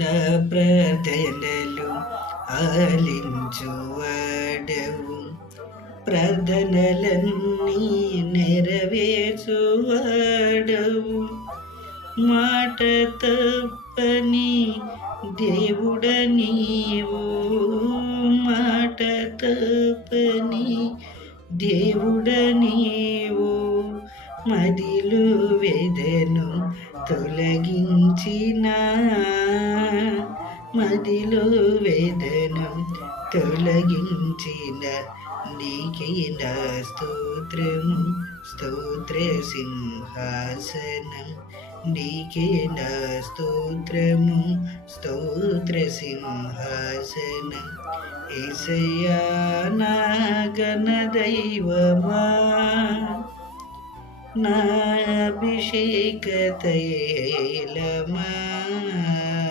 నా ప్రార్థనలు ఆలించువాడవు, ప్రార్థనలన్నీ నెరవేర్చువాడవు. మాట తప్పని దేవుడ నీవు, మాట తప్పని దేవుడ నీవు. మదిలో వేదను తొలగించిన, మదిలో వేదను తొలగించిన నీకే నా స్తోత్రము, స్తోత్ర సింహాసనం. నీకే నా స్తోత్రము, స్తోత్ర సింహాసనం. యేసయ్యా నా ఘన దైవమా, నా అభిషేక తైలమా,